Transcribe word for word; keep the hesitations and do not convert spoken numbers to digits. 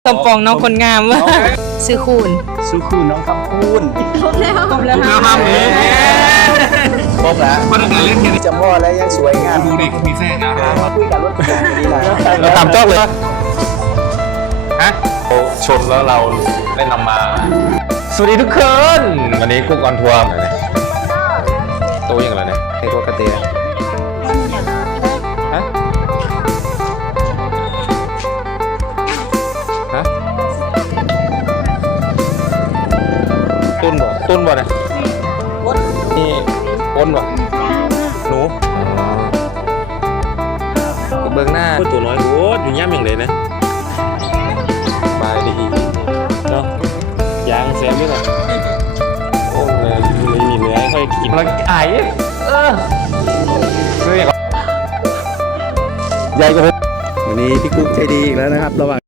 ตบปองน้องคนงามวะซื้อคูณสุขุน้องคำคูณครบแล้วครบแล้วครับครบแล้วมาตั้งแต่เล่นเกมจำพ่อแล้วยังสวยงามดูดิมีแท่งนะมาคุยกับรถแข่งดีนะเราตามจอกเลยฮะชนแล้วเราได้นำมา สวัสดีทุกคน วันนี้กุ๊กออนทัวร์อะไรเนี่ยโตยังไงเนี่ยไอ้ตัวกระเตียฮะฮะต้นบ่ต้นบ่เนี่ยนี่ต้นบ่หนูเบื้องหน้าตัวน้อยโอ้ยอยู่ย่ำอย่างเลยนะบายดีเนาะยางแซมด้วยนะโอ้ยเลยมีเนื้อให้ค่อยกินแล้วไอ้เออเนื้อใหญ่กว่าผมวันนี้พี่กุ๊กใจดีอีกแล้วนะครับระหว่าง